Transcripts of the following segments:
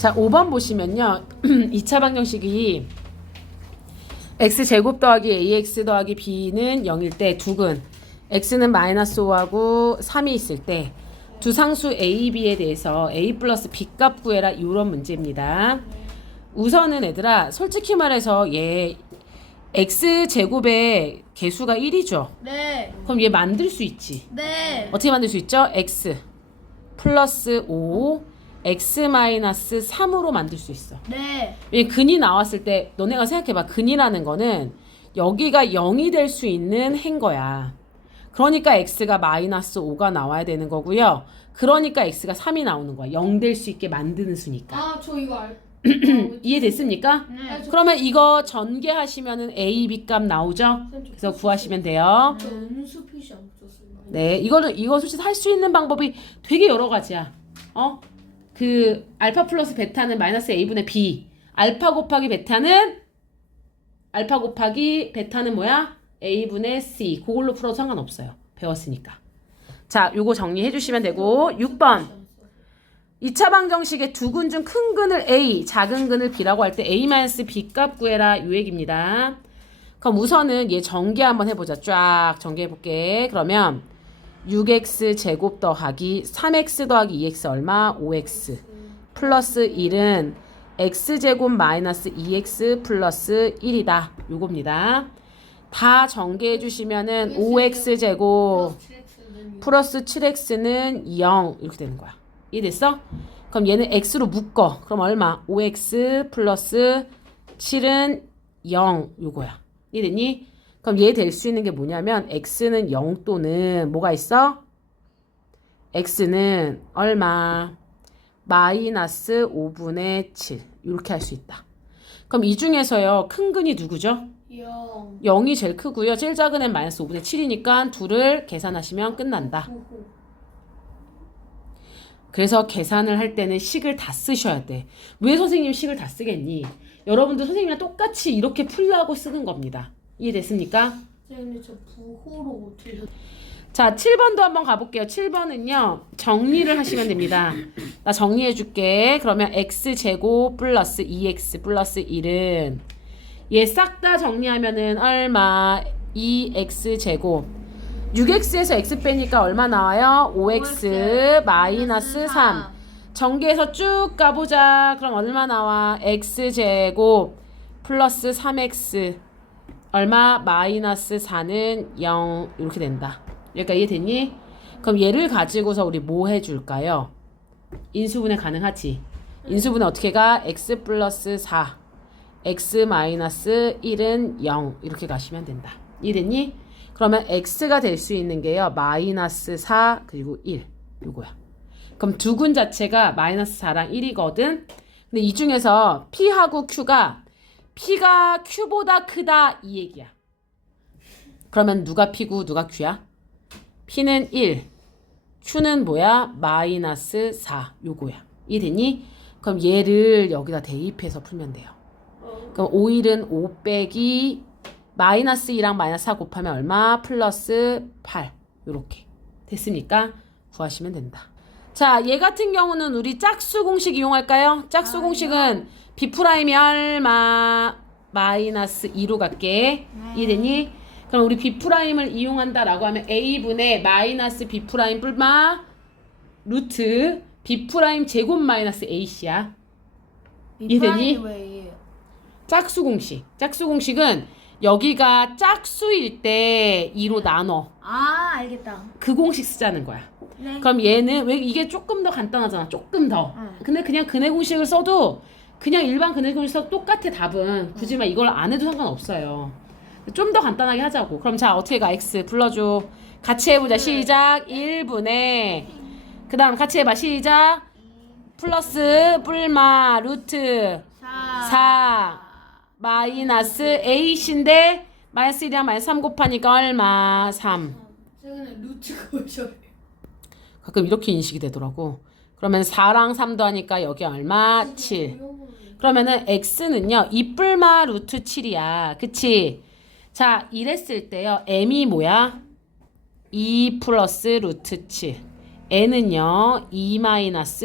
자, 5번 보시면요. 2차 방정식이 x제곱 더하기 ax 더하기 b는 0일 때 두근 x는 마이너스 5하고 3이 있을 때 두 상수 a, b에 대해서 a 플러스 b 값 구해라 이런 문제입니다. 우선은 얘들아 솔직히 말해서 얘 x제곱의 개수가 1이죠. 네. 그럼 얘 만들 수 있지. 네. 어떻게 만들 수 있죠? x 플러스 5 x 마이너스 3으로 만들 수 있어. 네. 왜 근이 나왔을 때 너네가 생각해봐. 근이라는 거는 여기가 0이 될 수 있는 해인 거야. 그러니까 x가 마이너스 5가 나와야 되는 거고요. 그러니까 x가 3이 나오는 거야. 0 될 수 있게 만드는 수니까. 아, 저 이거 이해됐습니까? 네. 그러면 이거 전개하시면은 a, b 값 나오죠? 그래서 구하시면 돼요. 저 음수 표시 안 붙였어요. 네, 이거 솔직히 할 수 있는 방법이 되게 여러 가지야. 그 알파 플러스 베타는 마이너스 a분의 b. 알파 곱하기 베타는 뭐야? a분의 c. 그걸로 풀어도 상관없어요. 배웠으니까. 자, 요거 정리해 주시면 되고 6번. 2차 방정식의 두 근 중 큰 근을 a, 작은 근을 b라고 할 때 a-b 값 구해라 요 얘기입니다. 그럼 우선은 얘 전개 한번 해보자. 쫙 전개해 볼게. 그러면 6x 제곱 더하기 3x 더하기 2x 얼마? 5x 플러스 1은 x제곱 마이너스 2x 플러스 1이다. 요겁니다. 다 전개해 주시면은 5x제곱 플러스 7x는 0 이렇게 되는 거야. 이해됐어? 그럼 얘는 x로 묶어. 그럼 얼마? 5x 플러스 7은 0 요거야. 이해됐니? 그럼 얘 될 수 있는 게 뭐냐면 x는 0 또는 뭐가 있어? x는 얼마? 마이너스 5분의 7 이렇게 할 수 있다. 그럼 이 중에서요 큰 근이 누구죠? 0. 0이 제일 크고요. 제일 작은 애는 마이너스 5분의 7이니까 둘을 계산하시면 끝난다. 그래서 계산을 할 때는 식을 다 쓰셔야 돼. 왜 선생님 식을 다 쓰겠니? 여러분들 선생님이랑 똑같이 이렇게 풀려고 쓰는 겁니다. 이해됐습니까? 근데 저 부호로 어떻게 자, 7번도 한번 가볼게요. 7번은요. 정리를 하시면 됩니다. 나 정리해 줄게. 그러면 x제곱 플러스 2x 플러스 1은 얘 싹 다 정리하면은 얼마? 2x제곱 6x에서 x 빼니까 얼마 나와요? 5x 마이너스 3 전개해서 쭉 가보자. 그럼 얼마 나와? x제곱 플러스 3x 얼마? 마이너스 4는 0 이렇게 된다. 여기까지 이해됐니? 그럼 얘를 가지고서 우리 뭐 해줄까요? 인수분해 가능하지? 인수분해 어떻게 가? x 플러스 4 x 마이너스 1은 0 이렇게 가시면 된다. 이해됐니? 그러면 x가 될 수 있는 게요. 마이너스 4 그리고 1 요거야. 그럼 두 근 자체가 마이너스 4랑 1이거든. 근데 이 중에서 p하고 q가 q보다 크다 이 얘기야. 그러면 누가 p고 누가 q야? p는 1 q는 뭐야? 마이너스 4 요거야. 이해됐니? 그럼 얘를 여기다 대입해서 풀면 돼요. 그럼 5일은 5 빼기 마이너스 2랑 마이너스 4 곱하면 얼마? 플러스 8 요렇게 됐습니까? 구하시면 된다. 자, 얘 같은 경우는 우리 짝수 공식 이용할까요? 짝수 공식은 b'이 얼마? 마이너스 2로 갈게. 이해됐니? 그럼 우리 b'을 이용한다라고 하면 a분의 마이너스 b' 뿔마 루트 b' 제곱 마이너스 ac야. 이해됐니? 짝수 공식. 짝수 공식은 여기가 짝수일 때 2로 나눠. 아, 알겠다. 그 공식 쓰자는 거야. 네. 그럼 얘는 왜 이게 조금 더 간단하잖아. 조금 더. 근데 그냥 근해 공식을 써도 그냥 일반 근해 공식 써도 똑같아 답은. 굳이 막 이걸 안 해도 상관없어요. 좀 더 간단하게 하자고. 그럼 자 어떻게 가? x 불러줘. 같이 해보자. 시작. 1분의 그 다음 같이 해봐. 시작. 플러스 뿔마 루트 4 마이너스 a인데 마이너스 1이랑 마이너스 3 곱하니까 얼마? 3. 최근에 루트가 오셔요. 가끔 이렇게 인식이 되더라고. 그러면 4랑 3도 하니까 여기 얼마? 7. 그러면은 x는요 2뿔마 루트 7이야. 그치? 자 이랬을 때요 m이 뭐야? 2 플러스 루트 7 n은요 2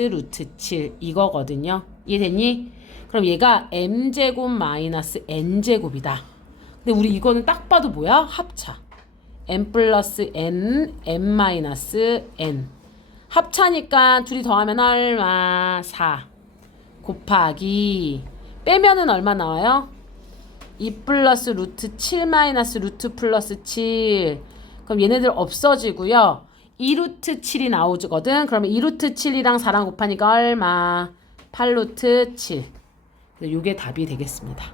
루트 7 이거거든요. 이해됐니? 그럼 얘가 m제곱 마이너스 n제곱이다. 근데 우리 이거는 딱 봐도 뭐야? 합차. m 플러스 n, m 마이너스 n. 합차니까 둘이 더하면 얼마? 4 곱하기 빼면은 얼마 나와요? 2 플러스 루트 7 마이너스 루트 플러스 7. 그럼 얘네들 없어지고요. 2 루트 7이 나오거든. 그러면 2 루트 7이랑 4랑 곱하니까 얼마? 8 루트 7. 요게 답이 되겠습니다.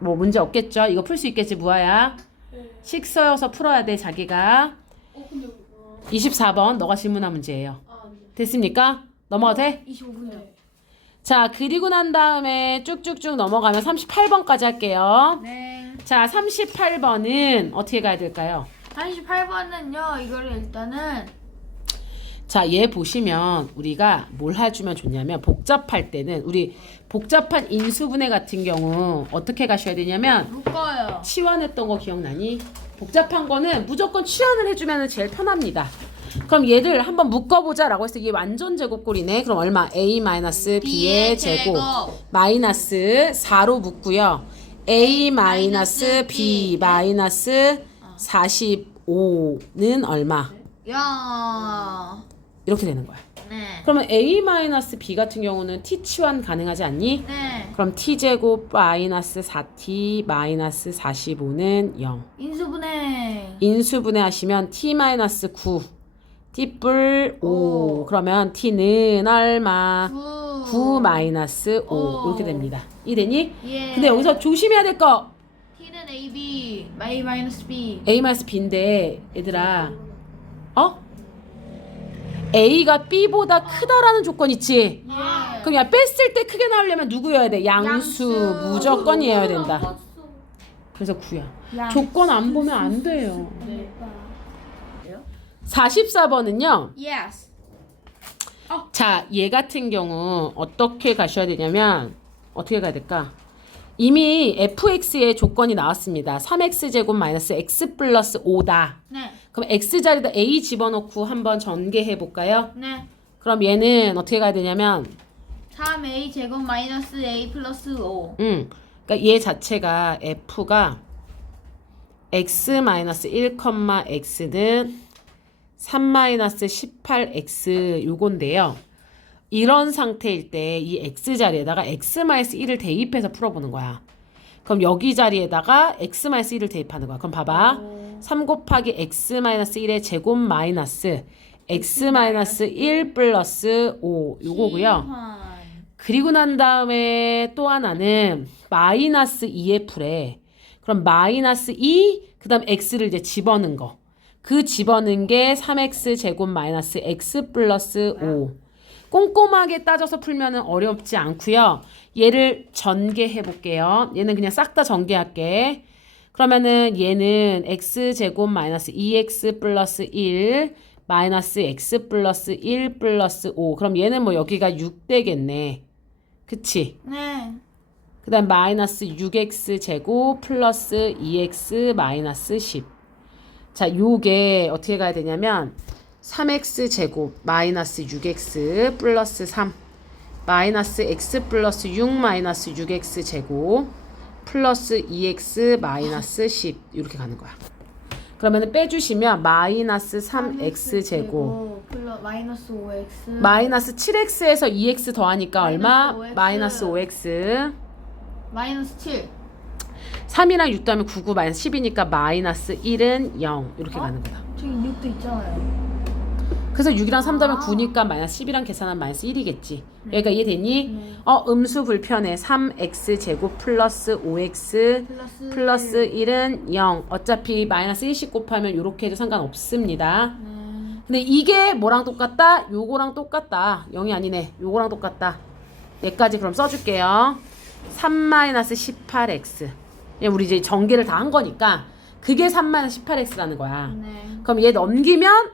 뭐 문제 없겠죠? 이거 풀 수 있겠지 무아야? 네. 식서여서 풀어야 돼 자기가. 근데 24번 너가 질문한 문제예요. 네. 됐습니까? 넘어가도 돼? 25분이요. 자 그리고 난 다음에 쭉쭉쭉 넘어가면 38번까지 할게요. 네. 자 38번은 어떻게 가야 될까요? 38번은요. 이거를 일단은 자, 얘 보시면 우리가 뭘 해주면 좋냐면 복잡할 때는 우리 복잡한 인수분해 같은 경우 어떻게 가셔야 되냐면 묶어요. 치환했던 거 기억나니? 복잡한 거는 무조건 치환을 해주면 제일 편합니다. 그럼 얘를 한번 묶어보자 라고 했을 때 이게 완전 제곱꼴이네. 그럼 얼마? a-b의 제곱 마이너스 4로 묶고요. a-b 마이너스 45는 얼마? 야. 이렇게 되는 거야. 네. 그러면 a-b 같은 경우는 t 치환 가능하지 않니? 네. 그럼 t제곱 마이너스 4t 마이너스 45는 0. 인수분해. 인수분해 하시면 t 마이너스 9 t뿔 5 그러면 t는 얼마? 9 마이너스 5 이렇게 됩니다. 이해되니? 예. 근데 여기서 조심해야 될 거 T는 AB, A 마이너스 B. a 마이너스 b인데 얘들아 a가 b보다 크다라는 조건 있지? 예. 그럼 야 뺐을 때 크게 나오려면 누구여야 돼? 양수 양수. 무조건이어야 된다. 그래서 9야. 조건 안 보면 안 돼요. 네. 44번은요. Yes. 자, 얘 같은 경우 어떻게 가셔야 되냐면 어떻게 가야 될까? 이미 fx의 조건이 나왔습니다. 3x제곱 마이너스 x 플러스 5다. 네. 그럼 x 자리에다 a 집어넣고 한번 전개해 볼까요? 네. 그럼 얘는 어떻게 가야 되냐면 3A 제곱 마이너스 A 플러스 5. 그러니까 얘 자체가 f가 x 마이너스 1, x는 3 마이너스 18x 요건데요. 이런 상태일 때 이 x 자리에다가 x 마이너스 1을 대입해서 풀어보는 거야. 그럼 여기 자리에다가 x 마이너스 1을 대입하는 거야. 그럼 봐봐. 3 곱하기 x 마이너스 1의 제곱 마이너스 x 마이너스 1 플러스 5 요거고요. 그리고 난 다음에 또 하나는 마이너스 2의 풀에 그럼 마이너스 2 그 다음 x를 이제 집어넣은 거. 그 집어넣은 게 3x 제곱 마이너스 x 플러스 5. 꼼꼼하게 따져서 풀면은 어렵지 않고요. 얘를 전개해 볼게요. 얘는 그냥 싹 다 전개할게. 그러면은 얘는 x 제곱 마이너스 2x 플러스 1 마이너스 x 플러스 1 플러스 5. 그럼 얘는 뭐 여기가 6 되겠네. 그치? 네. 그 다음 마이너스 6x 제곱 플러스 2x 마이너스 10. 자, 요게 어떻게 가야 되냐면 3x 제곱 마이너스 6x 플러스 3 마이너스 x 플러스 6 마이너스 6x 제곱 플러스 2x 마이너스 10 이렇게 가는 거야. 그러면은 빼주시면 마이너스 3x 제곱 마이너스 5x 마이너스 7x에서 2x 더하니까 얼마? 마이너스 5x. 마이너스 5x 마이너스 7. 3이랑 6 더하면 9, 9 마이너스 10이니까 마이너스 1은 0 이렇게 가는 거다. 저기 6도 있잖아요. 그래서 6이랑 3 더하면 9니까 마이너스 10이랑 계산하면 마이너스 1이겠지. 여기가 이해되니? 음수 불편해. 3x 제곱 플러스 5x 플러스 1은 0. 어차피 마이너스 1씩 곱하면 이렇게 해도 상관없습니다. 근데 이게 뭐랑 똑같다? 요거랑 똑같다. 0이 아니네. 요거랑 똑같다. 얘까지 그럼 써줄게요. 3 마이너스 18x. 우리 이제 전개를 다 한 거니까 그게 3 마이너스 18x라는 거야. 네. 그럼 얘 넘기면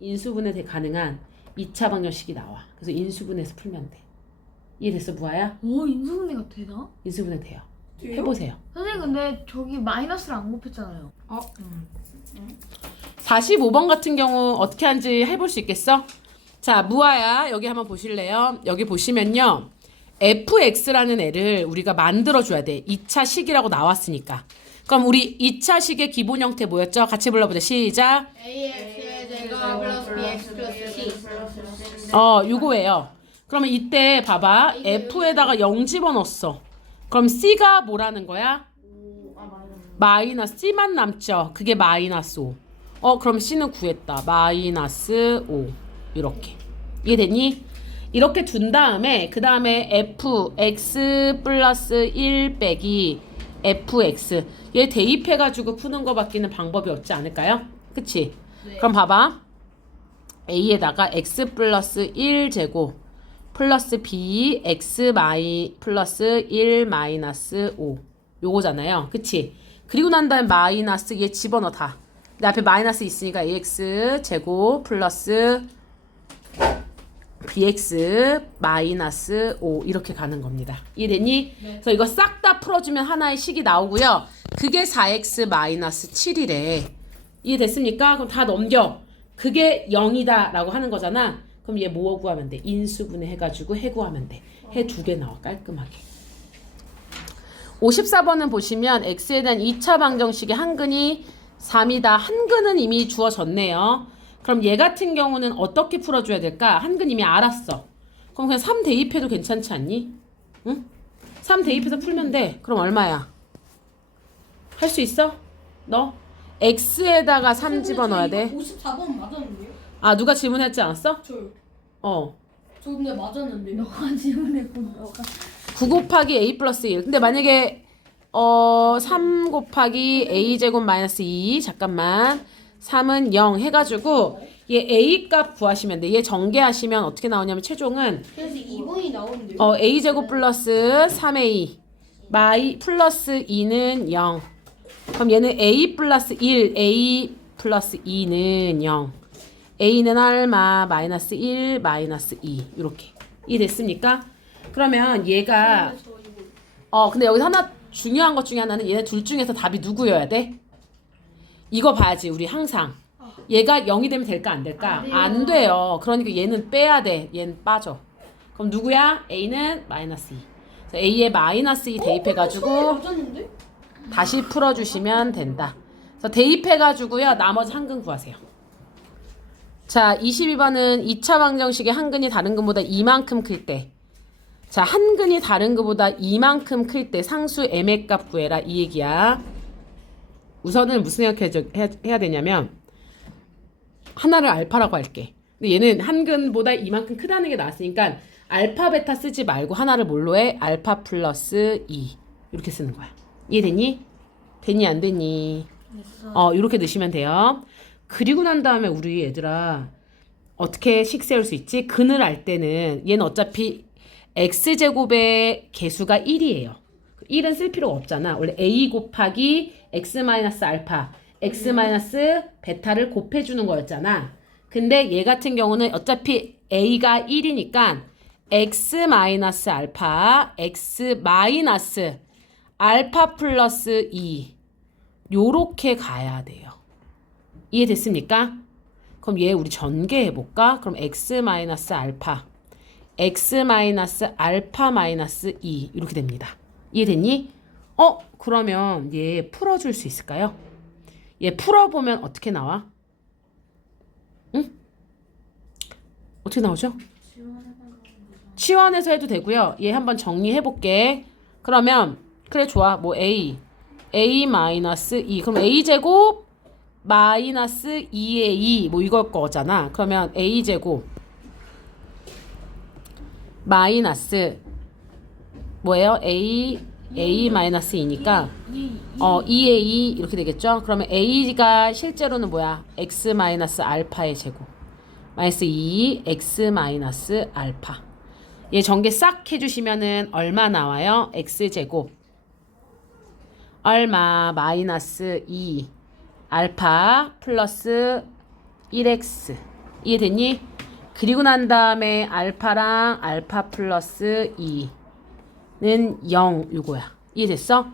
인수분해 가능한 2차 방정식이 나와. 그래서 인수분해해서 풀면 돼. 이해됐어, 무아야? 오, 인수분해가 되나? 인수분해 돼요. 해보세요. 선생님 근데 저기 마이너스를 안 곱했잖아요. 45번 같은 경우 어떻게 하는지 해볼 수 있겠어? 자, 무아야, 여기 한번 보실래요? 여기 보시면요. fx라는 애를 우리가 만들어줘야 돼. 2차 식이라고 나왔으니까. 그럼 우리 2차 식의 기본 형태 뭐였죠? 같이 불러보자. 시작. AX의 제곱 플러스 BX 플러스 C. 요거예요. 그러면 이때 봐봐. f에다가 0 집어넣었어. 그럼 c가 뭐라는 거야? 마이너스 c만 남죠. 그게 마이너스 5. 그럼 c는 구했다. 마이너스 5. 이렇게. 이해됐니? 이렇게 둔 다음에 그 다음에 fx 플러스 1 빼기 fx 얘 대입해가지고 푸는 거밖에는 방법이 없지 않을까요? 그치? 네. 그럼 봐봐. a에다가 x 플러스 1제곱 플러스 b x 마이 플러스 1 마이너스 5 요거잖아요. 그치? 그리고 난 다음에 마이너스 얘 집어넣어 다. 근데 앞에 마이너스 있으니까 ax 제곱 플러스 bx 마이너스 5 이렇게 가는 겁니다. 이해됐니? 네. 그래서 이거 싹 다 풀어주면 하나의 식이 나오고요. 그게 4x 마이너스 7이래. 이해됐습니까? 그럼 다 넘겨. 그게 0이다 라고 하는 거잖아. 그럼 얘 뭐 구하면 돼? 인수분해 해가지고 해구하면 돼. 해 두 개 나와 깔끔하게. 54번은 보시면 x에 대한 2차 방정식의 한근이 3이다. 한근은 이미 주어졌네요. 그럼 얘 같은 경우는 어떻게 풀어줘야 될까? 한근 이미 알았어. 그럼 그냥 3 대입해도 괜찮지 않니? 응? 3 대입해서 풀면 돼. 그럼 얼마야? 할 수 있어? 너? x에다가 3 집어넣어야 돼. 54번 맞았는데요? 아, 누가 질문했지 않았어? 저요. 어. 저 근데 맞았는데요. 너가 질문했고 너가. 9 곱하기 a 플러스 1. 근데 만약에 3 곱하기 a 제곱 마이너스 2 잠깐만 3은 0 해가지고 얘 a 값 구하시면 돼. 얘 전개하시면 어떻게 나오냐면 최종은 그래서 2번이 나오는데요. a 제곱 플러스 3a 마이 플러스 2는 0. 그럼 얘는 a 플러스 1 a 플러스 2는 0. a는 얼마? 마이너스 1 마이너스 2 이렇게 이해됐습니까? 그러면 얘가 저 이거 근데 여기서 하나 중요한 것 중에 하나는 얘네 둘 중에서 답이 누구여야 돼? 이거 봐야지 우리 항상 얘가 0이 되면 될까 안 될까? 안 돼요. 안 돼요. 그러니까 얘는 빼야 돼. 얘는 빠져. 그럼 누구야? a는 마이너스 2. 그래서 a에 마이너스 2 대입해가지고 맞았는데? 다시 풀어주시면 된다. 그래서 대입해가지고요 나머지 한근 구하세요. 자 22번은 2차 방정식의 한근이 다른 근보다 이만큼 클 때. 자, 한근이 다른 것보다 이만큼 클 때 상수 m의 값 구해라 이 얘기야. 우선은 무슨 생각해야 되냐면 하나를 알파라고 할게. 근데 얘는 한근보다 이만큼 크다는 게 나왔으니까 알파 베타 쓰지 말고 하나를 뭘로 해? 알파 플러스 2 이렇게 쓰는 거야. 이해됐니? 됐니 안 됐니? 이렇게 넣으시면 돼요. 그리고 난 다음에 우리 얘들아 어떻게 식 세울 수 있지? 근을 알 때는 얘는 어차피 x제곱의 개수가 1이에요. 1은 쓸 필요가 없잖아. 원래 a 곱하기 x 마이너스 알파, x 마이너스 베타를 곱해주는 거였잖아. 근데 얘 같은 경우는 어차피 a가 1이니까 x 마이너스 알파, x 마이너스 알파 플러스 2 요렇게 가야 돼요. 이해됐습니까? 그럼 얘 우리 전개해볼까? 그럼 x 마이너스 알파 x 마이너스 알파 마이너스 2 이렇게 됩니다. 이해됐니? 그러면 얘 풀어줄 수 있을까요? 얘 풀어보면 어떻게 나와? 응? 어떻게 나오죠? 치환해서 해도 되고요. 얘 한번 정리해볼게. 그러면 그래 좋아. 뭐 a 마이너스 2 그럼 a 제곱 마이너스 2의 2 뭐 이걸 거잖아. 그러면 a 제곱 마이너스 뭐예요? a 마이너스 2니까 2의 2 이렇게 되겠죠? 그러면 a가 실제로는 뭐야? x 마이너스 알파의 제곱 마이너스 2 x 마이너스 알파. 얘 전개 싹 해주시면은 얼마 나와요? x 제곱 얼마 마이너스 2 알파 플러스 1x 이해됐니? 그리고 난 다음에 알파랑 알파 플러스 2는 0 이거야. 이해됐어?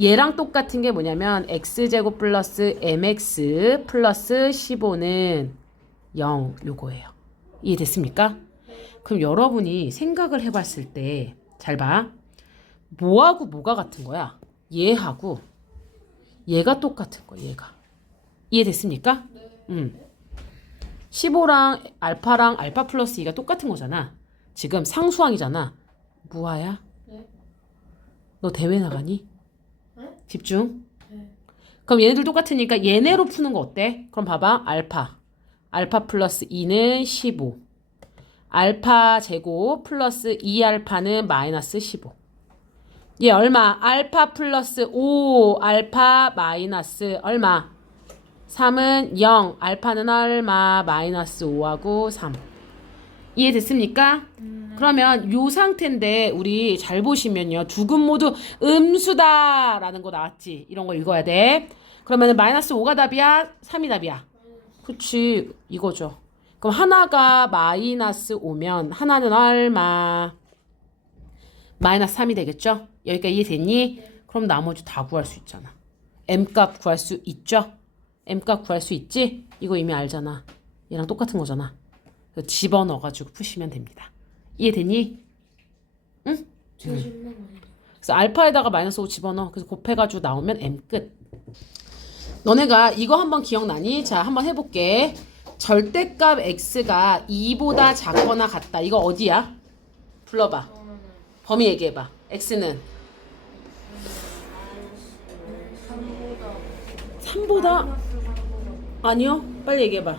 얘랑 똑같은 게 뭐냐면 x제곱 플러스 mx 플러스 15는 0 요거예요. 이해됐습니까? 그럼 여러분이 생각을 해봤을 때 잘 봐. 뭐하고 뭐가 같은 거야? 얘하고 얘가 똑같은 거야. 얘가. 이해됐습니까? 15랑 알파랑 알파 플러스 2가 똑같은 거잖아. 지금 상수항이잖아. 무아야? 네. 너 대회 나가니? 네? 집중. 네. 그럼 얘네들 똑같으니까 얘네로 푸는 거 어때? 그럼 봐봐. 알파 플러스 2는 15. 알파 제곱 플러스 2알파는 마이너스 15. 얘 얼마? 알파 플러스 5 알파 마이너스 얼마? 3은 0 알파는 얼마? 마이너스 5하고 3. 이해됐습니까? 그러면 요 상태인데 우리 잘 보시면요. 두 근 모두 음수다 라는 거 나왔지. 이런 거 읽어야 돼. 그러면 마이너스 5가 답이야? 3이 답이야? 그치 이거죠. 그럼 하나가 마이너스 5면 하나는 얼마? 마이너스 3이 되겠죠? 여기까지 이해됐니? 그럼 나머지 다 구할 수 있잖아. m값 구할 수 있죠? m값 구할 수 있지? 이거 이미 알잖아. 얘랑 똑같은 거잖아. 그래서 집어넣어가지고 푸시면 됩니다. 이해됐니? 응? 그래서 알파에다가 마이너스 5 집어넣어. 그래서 곱해가지고 나오면 m 끝. 너네가 이거 한번 기억나니? 자, 한번 해볼게. 절대값 x가 2보다 작거나 같다. 이거 어디야? 불러봐. 범위 얘기해봐. x는 3보다 아니요. 빨리 얘기해봐.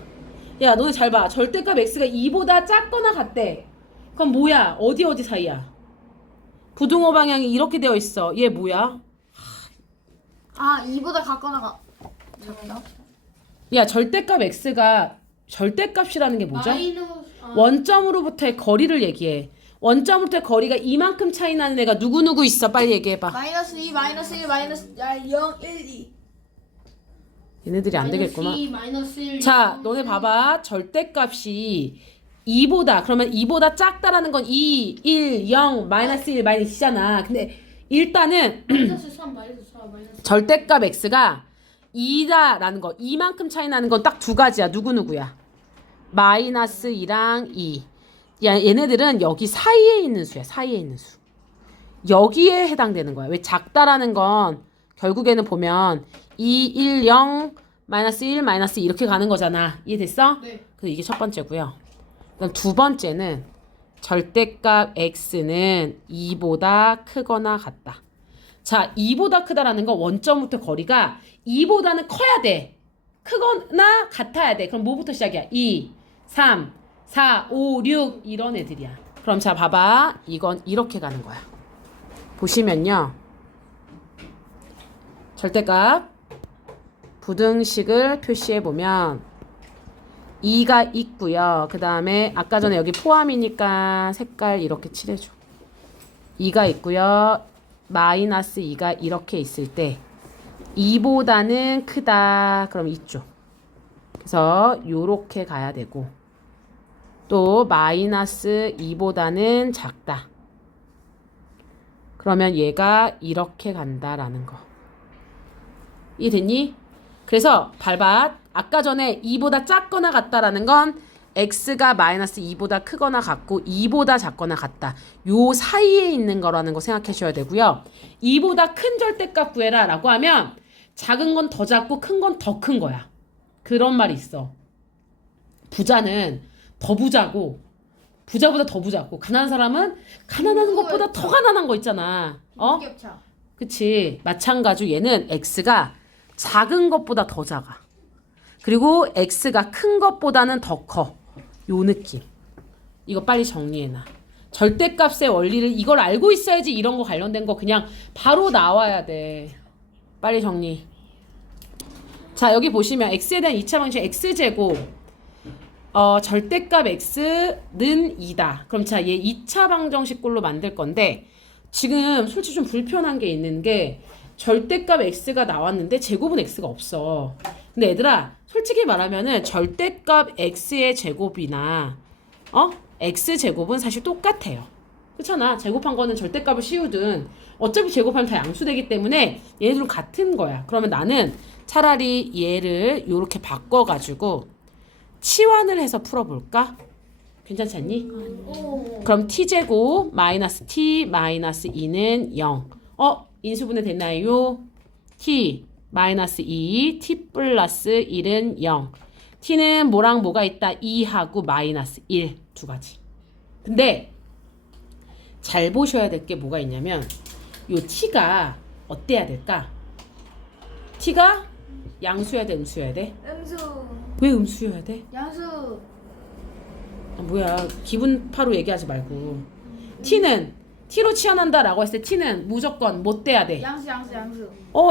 야, 너네 잘 봐. 절대값 x가 2보다 작거나 같대. 그럼 뭐야? 어디 사이야? 부등호 방향이 이렇게 되어 있어. 얘 뭐야? 아, 2보다 같거나 작다. 야, 절대값 x가 절대값이라는 게 뭐죠? 마이너스 원점으로부터의 거리를 얘기해. 원점부터의 거리가 이만큼 차이 나는 애가 누구 있어? 빨리 얘기해봐. 마이너스 2, 마이너스 1, 마이너스 0, 1, 2. 얘네들이 안 되겠구만. 마이너스 1. 자, 너네 봐봐. 절대값이 2보다 그러면 2보다 작다라는 건 2, 1, 0, 마이너스 1, 마이너스 2잖아. 근데 일단은 마이너스 3, 마이너스 4, 마이너스 절대값 x가 2다라는 거, 이만큼 차이 나는 건 딱 두 가지야. 누구야? 마이너스 2랑 2. 야, 얘네들은 여기 사이에 있는 수야. 사이에 있는 수. 여기에 해당되는 거야. 왜 작다라는 건 결국에는 보면 2, 1, 0, 마이너스 1, 마이너스 2 이렇게 가는 거잖아. 이해됐어? 네. 그래서 이게 첫 번째고요. 그럼 두 번째는 절대값 x는 2보다 크거나 같다. 자, 2보다 크다라는 건 원점부터 거리가 2보다는 커야 돼. 크거나 같아야 돼. 그럼 뭐부터 시작이야? 2, 3, 4, 5, 6 이런 애들이야. 그럼 자, 봐봐. 이건 이렇게 가는 거야. 보시면요. 절대값 부등식을 표시해보면 2가 있고요. 그 다음에 아까 전에 여기 포함이니까 색깔 이렇게 칠해줘. 2가 있고요. 마이너스 2가 이렇게 있을 때 2보다는 크다. 그럼 이쪽. 그래서 요렇게 가야 되고 또 마이너스 2보다는 작다. 그러면 얘가 이렇게 간다라는 거. 이해됐니? 그래서 봐봐. 아까 전에 2보다 작거나 같다라는 건 x가 마이너스 2보다 크거나 같고 2보다 작거나 같다. 요 사이에 있는 거라는 거 생각하셔야 되고요. 2보다 큰 절대값 구해라 라고 하면 작은 건 더 작고 큰 건 더 큰 거야. 그런 말이 있어. 부자는 더 부자고 부자보다 더 부자고 가난한 사람은 가난한 것보다 더 가난한 거 있잖아. 어? 겹쳐. 그치. 마찬가지로 얘는 x가 작은 것보다 더 작아. 그리고 x가 큰 것보다는 더 커. 요 느낌. 이거 빨리 정리해놔. 절대값의 원리를 이걸 알고 있어야지 이런 거 관련된 거 그냥 바로 나와야 돼. 빨리 정리. 자, 여기 보시면 x에 대한 2차 방식 x제곱 절대값 x는 2다. 그럼 자, 얘 2차 방정식꼴로 만들 건데 지금 솔직히 좀 불편한 게 있는 게 절대값 x가 나왔는데 제곱은 x가 없어. 근데 얘들아 솔직히 말하면은 절대값 x의 제곱이나 x제곱은 사실 똑같아요. 그렇잖아. 제곱한 거는 절대값을 씌우든 어차피 제곱하면 다 양수되기 때문에 얘네들은 같은 거야. 그러면 나는 차라리 얘를 요렇게 바꿔가지고 치환을 해서 풀어볼까? 괜찮지 않니? 그럼 t제곱 마이너스 t 마이너스 2는 0. 인수분해 됐나요? t 마이너스 2 t 플러스 1은 0. t는 뭐랑 뭐가 있다? 2하고 마이너스 1 두 가지. 근데 잘 보셔야 될 게 뭐가 있냐면 요 t가 어때야 될까? t가 양수여야 돼, 음수여야 돼? 음수. 왜 음수여야 돼? 양수. 아, 뭐야, 기분파로 얘기하지 말고. t는 t로 치환한다라고 했을 때 t는 무조건 뭐 돼야 돼? 양수.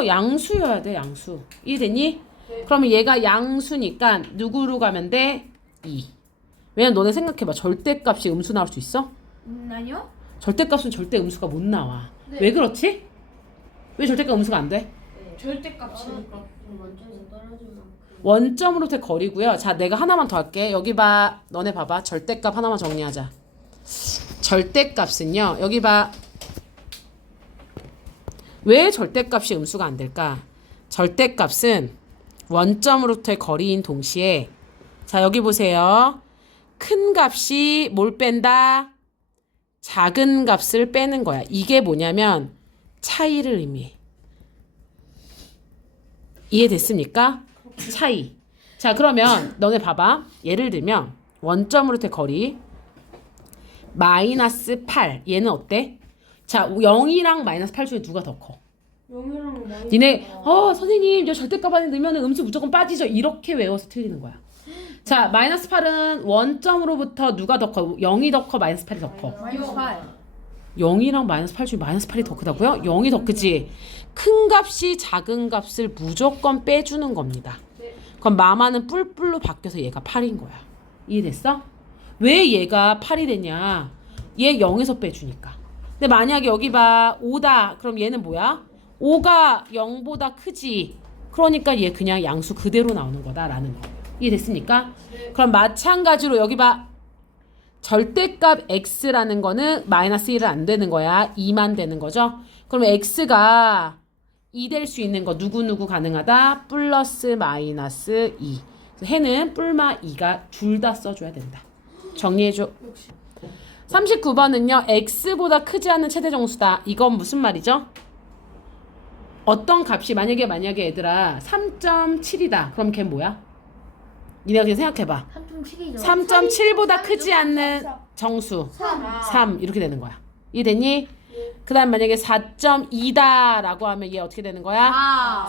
양수여야 돼, 양수. 이해됐니? 그러면 얘가 양수니까 누구로 가면 돼? 2. 왜냐면 너네 생각해봐. 절대값이 음수 나올 수 있어? 아니요? 절대값은 절대 음수가 못 나와. 네. 왜 그렇지? 왜 절대값 음수가 안 돼? 절대값이니까 원점에서 떨어지면 원점으로부터 거리고요. 자, 내가 하나만 더 할게. 여기 봐. 너네 봐봐. 절대값 하나만 정리하자. 절대값은요. 여기 봐. 왜 절대값이 음수가 안 될까? 절대값은 원점으로부터의 거리인 동시에 자, 여기 보세요. 큰 값이 뭘 뺀다? 작은 값을 빼는 거야. 이게 뭐냐면 차이를 의미해. 이해됐습니까? 차이. 자, 그러면 너네 봐봐. 예를 들면 원점으로부터의 거리 마이너스 8. 얘는 어때? 자, 0이랑 마이너스 8 중에 누가 더 커? 0이랑 니네 선생님 저 절대값 안에 넣으면 음수 무조건 빠지죠. 이렇게 외워서 틀리는 거야. 자, 마이너스 8은 원점으로부터 누가 더 커? 0이 더 커? 마이너스 8이 더 커? 마이너스 8. 0이랑 마이너스 8 중에 마이너스 8이 더 크다고요? 0이 더 크지. 큰 값이 작은 값을 무조건 빼주는 겁니다. 그럼 마마는 뿔뿔로 바뀌어서 얘가 8인 거야. 이해됐어? 왜 얘가 8이 되냐? 얘 0에서 빼주니까. 근데 만약에 여기 봐 5다. 그럼 얘는 뭐야? 5가 0보다 크지. 그러니까 얘 그냥 양수 그대로 나오는 거다라는 거. 이해됐습니까? 그럼 마찬가지로 여기 봐. 절대값 x라는 거는 마이너스 1은 안 되는 거야. 2만 되는 거죠. 그러면 x가 2 될 수 있는 거 누구 가능하다? 플러스 마이너스 2. 그래서 해는 뿔마 2가 둘 다 써줘야 된다. 정리해줘. 39번은요. x보다 크지 않은 최대정수다. 이건 무슨 말이죠? 어떤 값이 만약에 얘들아 3.7이다. 그럼 걔 뭐야? 니네가 그냥 생각해봐. 3.7이죠. 3.7보다 크지 않는 정수 3 이렇게 되는 거야. 이해됐니? 그 다음 만약에 4.2다 라고 하면 얘 어떻게 되는 거야?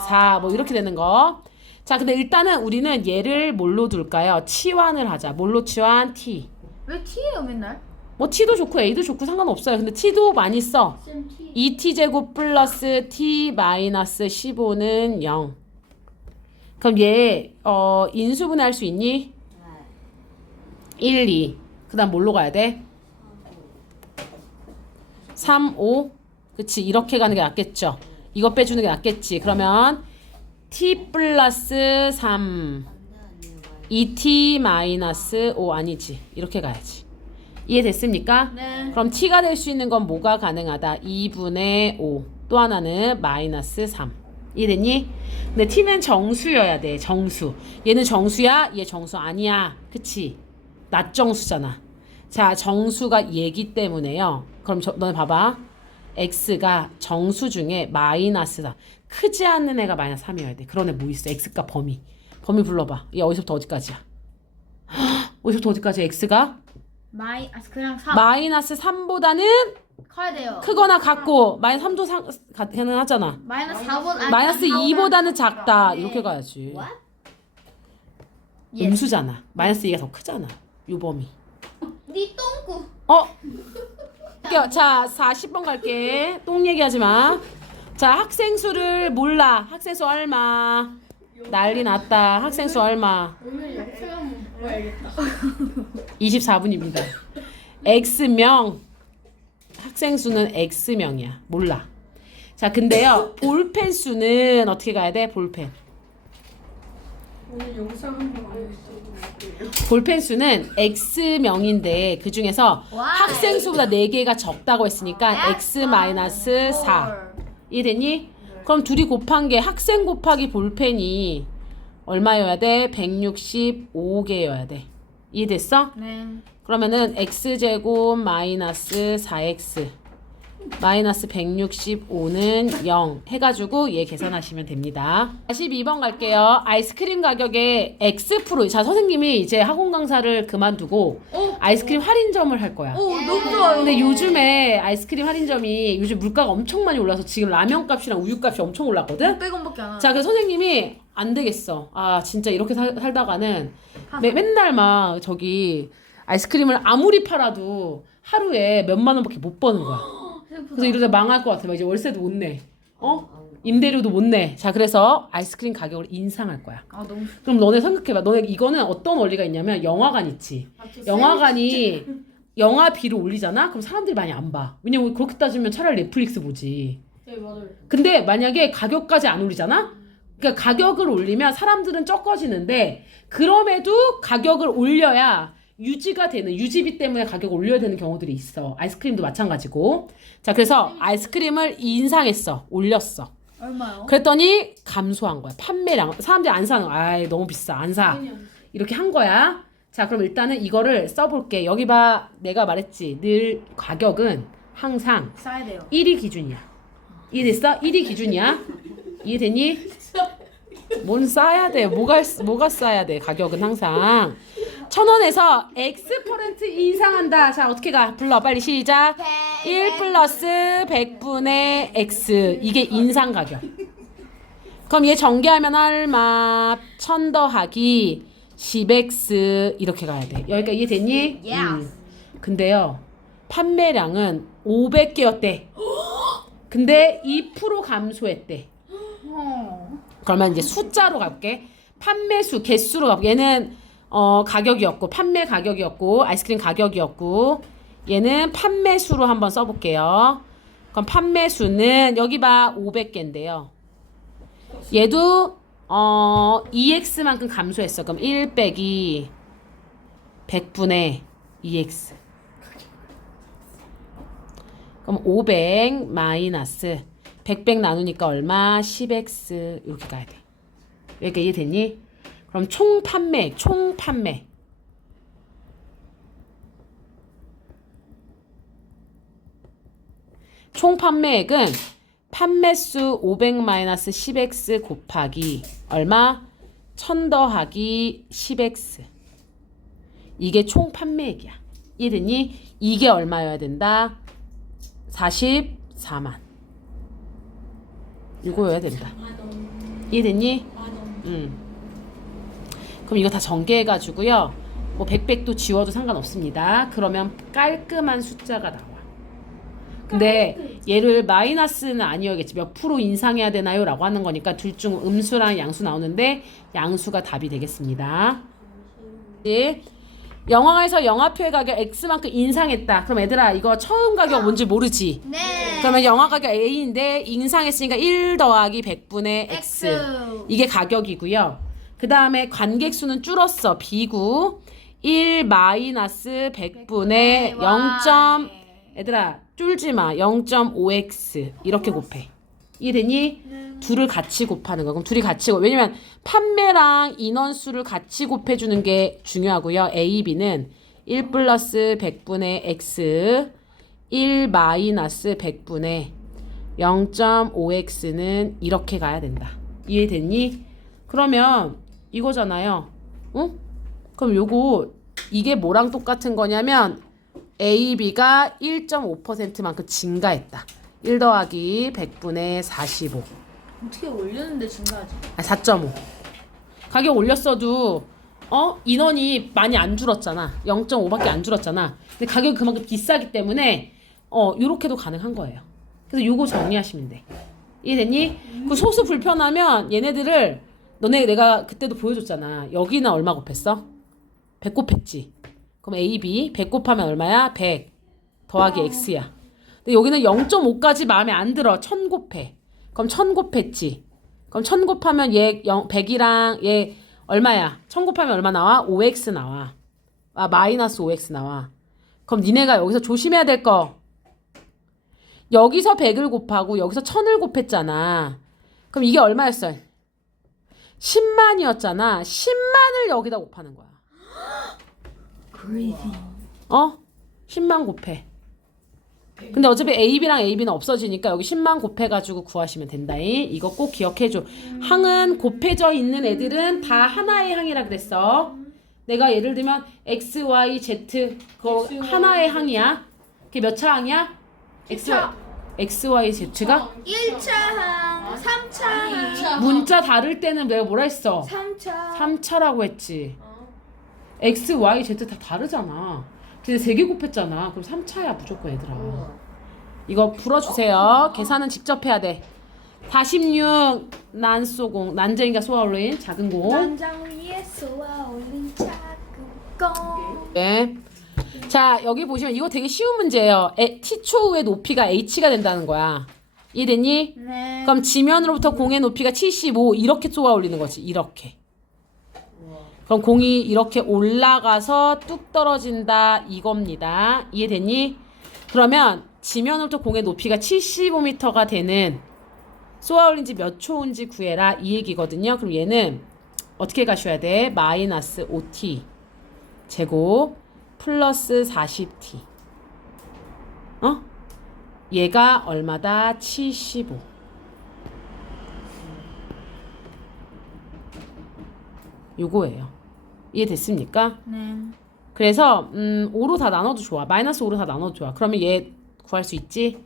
4 뭐 이렇게 되는 거. 자, 근데 일단은 우리는 얘를 뭘로 둘까요? 치환을 하자. 뭘로 치환? t. 왜 T예요 맨날? 뭐 t도 좋고 a도 좋고 상관없어요. 근데 t도 많이 써. 쌤 T 2t제곱 플러스 t 마이너스 15는 0. 그럼 얘 인수분해 할 수 있니? 1, 2. 그 다음 뭘로 가야 돼? 3, 5. 그치, 이렇게 가는 게 낫겠죠. 이거 빼주는 게 낫겠지. 그러면 t 플러스 3 2t 마이너스 5 아니지. 이렇게 가야지. 이해됐습니까? 네. 그럼 t가 될 수 있는 건 뭐가 가능하다? 2분의 5. 또 하나는 마이너스 3. 이해됐니? 근데 t는 정수여야 돼. 정수. 얘는 정수야? 얘 정수 아니야. 그치? 낮정수잖아. 자, 정수가 얘기 때문에요. 그럼 너네 봐봐. x가 정수 중에 마이너스다. 크지 않는 애가 마이너스 3이어야 돼. 그런 애 뭐 있어? x값 범위. 범위 불러봐. 얘 어디서부터 어디까지야? 어디서부터 어디까지 x가? 그냥 3. 마이너스 3보다는 커야 돼요. 크거나 같고 마이너스 3도 가능하잖아. 마이너스 4보다 마이너스 2보다는 작다. 이렇게 가야지. 예. 음수잖아. 마이너스 2가 더 크잖아. 요 범위. 네 똥구. 자, 40번 갈게. 똥 얘기하지 마. 자, 학생 수를 몰라. 학생 수 얼마? 난리 났다. 학생 수 얼마? 오늘 영상 한번 봐야겠다. 24분입니다. X명. 학생 수는 X명이야. 몰라. 자, 근데요. 볼펜 수는 어떻게 가야 돼? 볼펜. 오늘 영상 한번 안 했어. 볼펜 수는 X명인데 그 중에서 Y. 학생 수보다 4개가 적다고 했으니까 X-4. 이해됐니? 그럼 둘이 곱한 게 학생 곱하기 볼펜이 얼마여야 돼? 165개여야 돼. 이해됐어? 네. 그러면은 x제곱 마이너스 4x 마이너스 165는 0 해가지고 얘 계산하시면 됩니다. 42번 갈게요. 아이스크림 가격의 X%. 자, 선생님이 이제 학원 강사를 그만두고 아이스크림 할인점을 할 거야. 오, 너무 좋아요. 근데 요즘에 아이스크림 할인점이 요즘 물가가 엄청 많이 올라서 지금 라면 값이랑 우유 값이 엄청 올랐거든? 600원밖에 안 하네. 자, 그래서 선생님이 안 되겠어. 아, 진짜 이렇게 살다가는 맨날 막 저기 아이스크림을 아무리 팔아도 하루에 몇만 원밖에 못 버는 거야. 그래서 이러다 망할 것 같아. 막 이제 월세도 못 내. 임대료도 못 내. 자, 그래서 아이스크림 가격을 인상할 거야. 아, 너무 그럼 너네 생각해봐. 너네 이거는 어떤 원리가 있냐면 영화관 있지. 영화관이 영화비를 올리잖아? 그럼 사람들이 많이 안 봐. 왜냐면 그렇게 따지면 차라리 넷플릭스 보지. 네 맞아요. 근데 만약에 가격까지 안 올리잖아? 그러니까 가격을 올리면 사람들은 적어지는데 그럼에도 가격을 올려야 유지가 되는 유지비 때문에 가격을 올려야 되는 경우들이 있어. 아이스크림도 마찬가지고. 자, 그래서 아이스크림을 인상했어. 올렸어. 얼마요? 그랬더니 감소한 거야. 판매량. 사람들이 안 사는 거야. 아이, 너무 비싸. 안 사. 이렇게 한 거야. 자, 그럼 일단은 이거를 써볼게. 여기 봐. 내가 말했지. 늘 가격은 항상 싸야 돼요. 1이 기준이야. 이해됐어? 1이 기준이야. 이해됐니? 뭔 싸야 돼? 뭐가 싸야 돼? 가격은 항상 1,000원에서 X% 인상한다. 자, 어떻게 가? 불러. 빨리 시작. 1 플러스 100분의 X. 이게 인상 가격. 그럼 얘 전개하면 얼마? 1000 더하기 10X 이렇게 가야 돼. 여기까지 이해됐니? Yes. 근데요. 판매량은 500개였대. 근데 2% 감소했대. 그러면 이제 숫자로 갈게. 판매수, 개수로 가볼게. 얘는 가격이었고 판매 가격이었고 아이스크림 가격이었고 얘는 판매수로 한번 써볼게요. 그럼 판매수는 여기 봐 500개인데요. 얘도 2x만큼 감소했어. 그럼 1 빼기 100분의 2x. 그럼 500 마이너스 100 나누니까 얼마? 10x 이렇게 가야 돼. 여기까지 이해됐니? 그럼 총 판매. 총 판매액은 판매수 500 마이너스 10x 곱하기 얼마? 1000 더하기 10x. 이게 총 판매액이야. 이해됐니? 이게 얼마여야 된다? 44만. 이거여야 된다. 이해됐니? 그럼 이거 다 전개해가지고요. 뭐 100도 지워도 상관없습니다. 그러면 깔끔한 숫자가 나와. 근데 얘를 마이너스는 아니어야겠지. 몇 프로 인상해야 되나요? 라고 하는 거니까 둘 중 음수랑 양수 나오는데 양수가 답이 되겠습니다. 예. 영화에서 영화표의 가격 X만큼 인상했다. 그럼 얘들아 이거 처음 가격 뭔지 모르지? 네. 그러면 영화 가격 A인데 인상했으니까 1 더하기 100분의 X. 이게 가격이고요. 그 다음에 관객 수는 줄었어. B구. 1 마이너스 100분의 0. 얘들아 줄지 마. 0.5x 이렇게 곱해. 이해되니? 둘을 같이 곱하는 거. 그럼 둘이 같이 왜냐면 판매랑 인원수를 같이 곱해주는 게 중요하고요. A, B는 1 플러스 100분의 x 1 마이너스 100분의 0.5x는 이렇게 가야 된다. 이해됐니? 그러면 이거잖아요. 응? 그럼 이게 뭐랑 똑같은 거냐면 A, B가 1.5%만큼 증가했다. 1 더하기 100분의 45. 어떻게 올렸는데 증가하지? 4.5. 가격 올렸어도 인원이 많이 안 줄었잖아. 0.5밖에 안 줄었잖아. 근데 가격이 그만큼 비싸기 때문에 요렇게도 가능한 거예요. 그래서 요거 정리하시면 돼. 이해됐니? 그 소수 불편하면 얘네들을 내가 그때도 보여줬잖아. 여기는 얼마 곱했어? 100 곱했지. 그럼 A, B 100 곱하면 얼마야? 100 더하기 X야. 근데 여기는 0.5까지 마음에 안 들어. 1000 곱해. 그럼 1000 곱했지. 그럼 1000 곱하면 얘 100이랑 얘 얼마야? 1000 곱하면 얼마 나와? 5x 나와. 아, 마이너스 5x 나와. 그럼 니네가 여기서 조심해야 될 거. 여기서 100을 곱하고 여기서 1000을 곱했잖아. 그럼 이게 얼마였어? 10만이었잖아. 10만을 여기다 곱하는 거야. Crazy. 10만 곱해. 근데 어차피 AB랑 AB는 없어지니까 여기 10만 곱해가지고 구하시면 된다잉. 이거 꼭 기억해줘. 항은 곱해져 있는 애들은 다 하나의 항이라 그랬어. 내가 예를 들면 X, Y, Z 그거 하나의 항이야. 그게 몇 차 항이야? X, Y, Z가? 1차 항, 3차 항, 문자 다를 때는 내가 뭐라 했어? 3차. 3차라고 했지. X, Y, Z 다 다르잖아. 근데 3개 곱했잖아. 그럼 3차야 무조건 얘들아. 이거 풀어주세요. 계산은 직접 해야 돼. 46 난소공 난쟁이가 쏘아 올린 작은 공. 난장 위에 쏘아 올린 작은 공. 네. 자 여기 보시면 이거 되게 쉬운 문제예요. t초의 높이가 h가 된다는 거야. 이해됐니? 네. 그럼 지면으로부터 공의 높이가 75 이렇게 쏘아 올리는 거지. 이렇게. 그럼 공이 이렇게 올라가서 뚝 떨어진다 이겁니다. 이해됐니? 그러면 지면으로부터 공의 높이가 75m가 되는 쏘아 올린 지 몇 초인지 구해라 이 얘기거든요. 그럼 얘는 어떻게 가셔야 돼? 마이너스 5t 제곱 플러스 40t 얘가 얼마다? 75 요거예요. 이해됐습니까? 네. 그래서 5로 다 나눠도 좋아. 마이너스 5로 다 나눠도 좋아. 그러면 얘 구할 수 있지?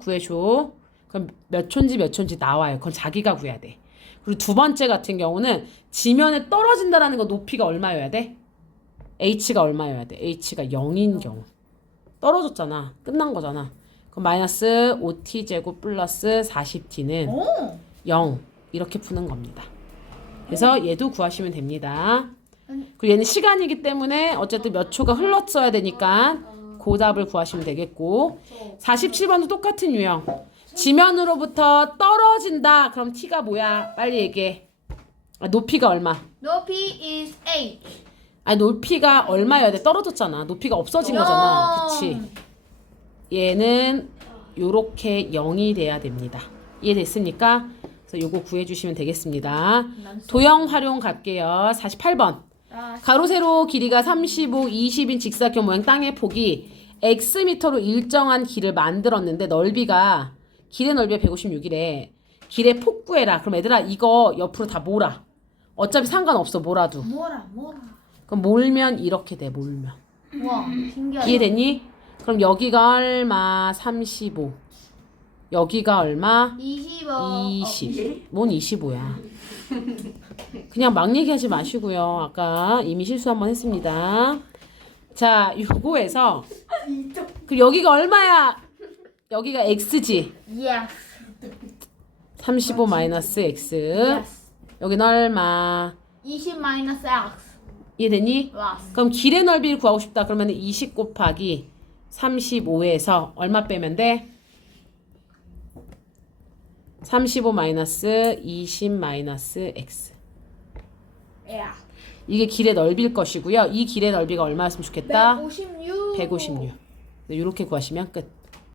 구해줘. 그럼 몇 촌지 몇 촌지 나와요. 그건 자기가 구해야 돼. 그리고 두 번째 같은 경우는 지면에 떨어진다라는 거 높이가 얼마여야 돼? h가 얼마여야 돼? h가 0인 경우. 떨어졌잖아. 끝난 거잖아. 그럼 마이너스 5t 제곱 플러스 40t는 오. 0 이렇게 푸는 겁니다. 그래서 얘도 구하시면 됩니다. 그리고 얘는 시간이기 때문에 어쨌든 몇 초가 흘렀어야 되니까 그 답을 구하시면 되겠고 47번도 똑같은 유형. 지면으로부터 떨어진다. 그럼 t가 뭐야? 빨리 얘기해. 높이가 얼마? 높이 is h. 아니 높이가 얼마여야 돼? 떨어졌잖아. 높이가 없어진 거잖아. 그치? 얘는 요렇게 0이 돼야 됩니다. 이해됐습니까? 그래서 요거 구해주시면 되겠습니다. 도형 활용 갈게요. 48번. 가로 세로 길이가 35, 20인 직사각형 모양 땅의 폭이 x미터로 일정한 길을 만들었는데 넓이가 길의 넓이가 156이래. 길의 폭 구해라. 그럼 얘들아 이거 옆으로 다 몰아. 어차피 상관없어. 몰아도. 뭐라. 그럼 몰면 이렇게 돼. 몰면. 와, 신기하다. 이해됐니? 그럼 여기가 얼마? 35. 여기가 얼마? 25. 20. 뭔 25야. 그냥 막 얘기하지 마시고요. 아까 이미 실수 한번 했습니다. 자, 요거에서 그 여기가 얼마야? 여기가 x지. Yes. 35 마이너스 x. Yes. 여기는 얼마? 20 마이너스 x. 이해됐니? Yes. 그럼 길의 넓이를 구하고 싶다. 그러면 20 곱하기 35에서 얼마 빼면 돼? 35 마이너스 20 마이너스 x. Yeah. 이게 길의 넓이일 것이고요. 이 길의 넓이가 얼마였으면 좋겠다? 156. 156. 이렇게 구하시면 끝.